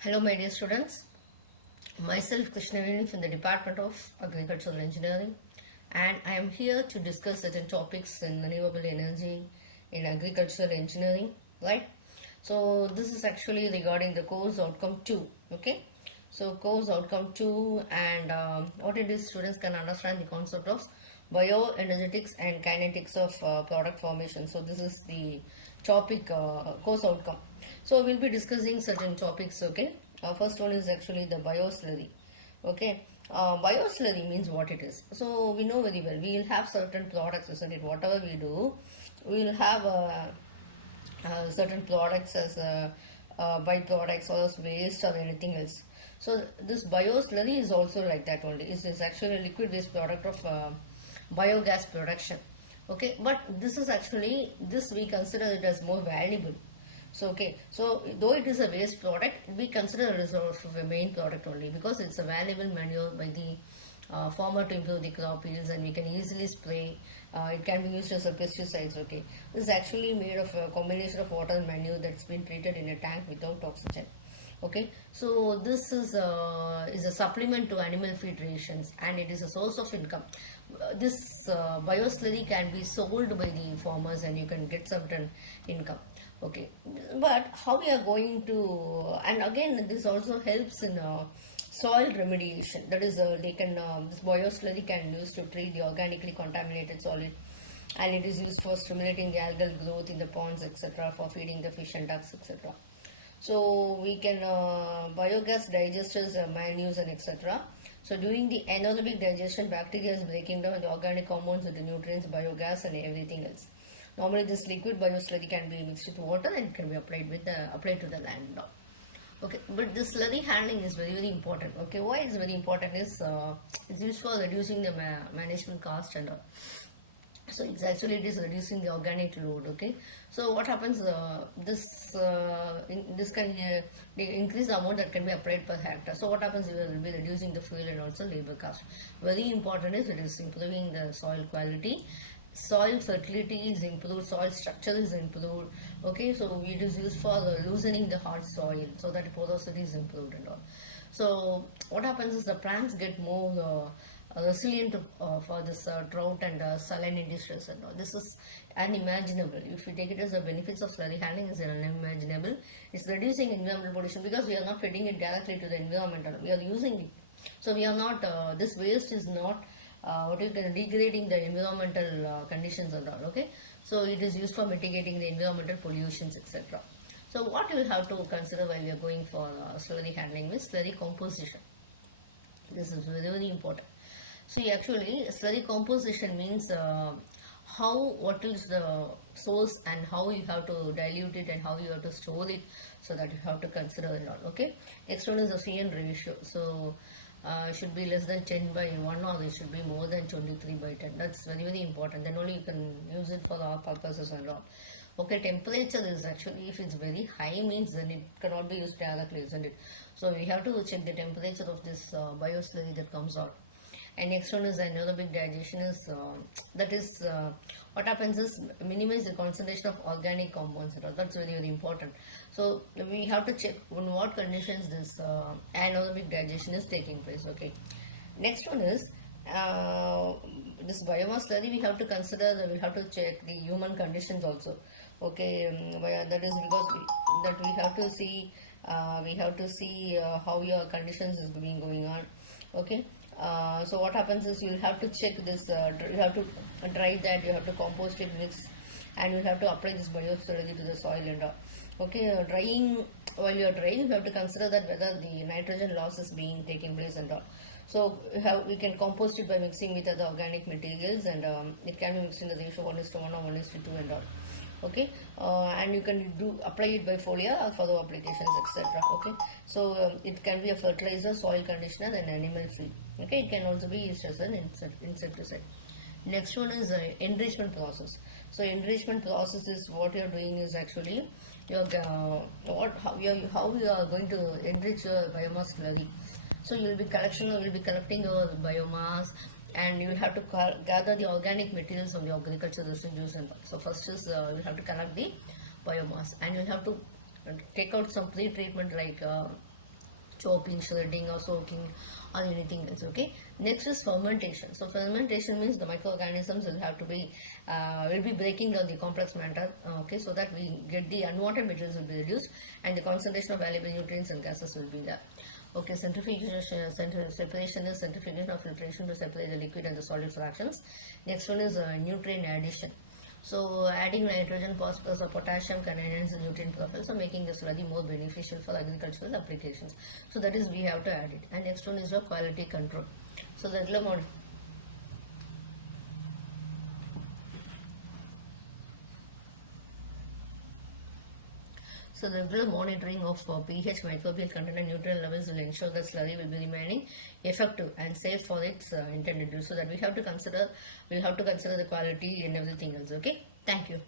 Hello, my dear students. Myself, Krishnaveni from the Department of Agricultural Engineering, and I am here to discuss certain topics in renewable energy in agricultural engineering, right? So, this is actually regarding the course outcome 2, okay? So, course outcome 2, and what it is, students can understand the concept of bioenergetics and kinetics of product formation. So, this is the topic course outcome. So we'll be discussing certain topics, okay? First one is actually the bioslurry, okay? Bioslurry means what it is. So we know very well, we will have certain products, isn't it? Whatever we do, we will have certain products as byproducts or as waste or anything else. So this bioslurry is also like that only. It is actually a liquid waste product of biogas production, okay? But this is actually, this we consider it as more valuable. So okay, so though it is a waste product, we consider it as a main product only because it's a valuable manure by the farmer to improve the crop yields, and we can easily spray. It can be used as a pesticides. Okay, this is actually made of a combination of water and manure that's been treated in a tank without oxygen. Okay, so this is a supplement to animal feed rations, and it is a source of income. This bioslurry can be sold by the farmers, and you can get certain income. Okay, but how we are going to, and again this also helps in soil remediation. That is, they can this bioslurry can use to treat the organically contaminated solid, and it is used for stimulating the algal growth in the ponds, etc., for feeding the fish and ducks, etc. So we can biogas digesters, manures, and etc. So during the anaerobic digestion, bacteria is breaking down the organic compounds into nutrients, biogas, and everything else. Normally, this liquid bioslurry can be mixed with water and it can be applied to the land now. Okay, but this slurry handling is very important. Okay, why it's very important is it's used for reducing the management cost and all. So it's actually, it is reducing the organic load. Okay, so what happens, this can increase the amount that can be applied per hectare. So what happens, we will be reducing the fuel and also labor cost. Very important is it is improving the soil quality, soil fertility is improved, soil structure is improved. Okay, so it is used for loosening the hard soil so that porosity is improved and all. So what happens is the plants get more resilient for this drought and salinity distress and all. This is unimaginable. If you take it as the benefits of slurry handling, is unimaginable. It's reducing environmental pollution because we are not feeding it directly to the environment. We are using it. So we are not, this waste is not what you can degrading the environmental conditions and all. Okay, so it is used for mitigating the environmental pollutions, etc. So what you will have to consider while you are going for slurry handling is slurry composition. This is very important. So actually, slurry composition means what is the source and how you have to dilute it and how you have to store it, so that you have to consider it all. Okay, next one is the CN ratio. So should be less than 10 by 1, or it should be more than 23 by 10. That's very important. Then only you can use it for our purposes and all. Okay, temperature is actually, if it's very high, means then it cannot be used directly, isn't it? So we have to check the temperature of this bioslurry that comes out. And next one is anaerobic digestion. Is that is what happens is minimize the concentration of organic compounds. That's very important. So we have to check on what conditions this anaerobic digestion is taking place. Okay. Next one is this biomass slurry. We have to consider. We have to check the human conditions also. Okay, that is because we have to see. We have to see how your conditions is going on. Okay. So what happens is you will have to check this, you have to dry that, you have to compost it, mix, and you will have to apply this bioslurry to the soil and all. Okay, drying, while you are drying, you have to consider that whether the nitrogen loss is being taking place and all. So we can compost it by mixing with other organic materials, and it can be mixed in the ratio 1:1 or 1:2 and all. Okay, and you can apply it by foliar or for the applications, etc. Okay, so it can be a fertilizer, soil conditioner, and animal feed. Okay, it can also be used as an insecticide. Next one is enrichment process. So enrichment process is what you are doing is actually how you are going to enrich your biomass slurry. So you will be collecting your biomass, and you will have to gather the organic materials from the agricultural residues and all. So first is you will have to collect the biomass, and you will have to take out some pre-treatment like chopping, shredding, or soaking, or anything else. Okay. Next is fermentation. So fermentation means the microorganisms will be breaking down the complex matter. Okay, so that we get the unwanted materials will be reduced, and the concentration of valuable nutrients and gases will be there. Okay, separation is centrifugation or filtration to separate the liquid and the solid fractions. Next one is nutrient addition. So adding nitrogen, phosphorus or potassium can enhance the nutrient profile, so making the slurry more beneficial for agricultural applications. So that is we have to add it. And next one is the quality control. So the regular model. So the regular monitoring of pH, microbial content and nutrient levels will ensure that slurry will be remaining effective and safe for its intended use. So that we'll have to consider the quality and everything else. Okay. Thank you.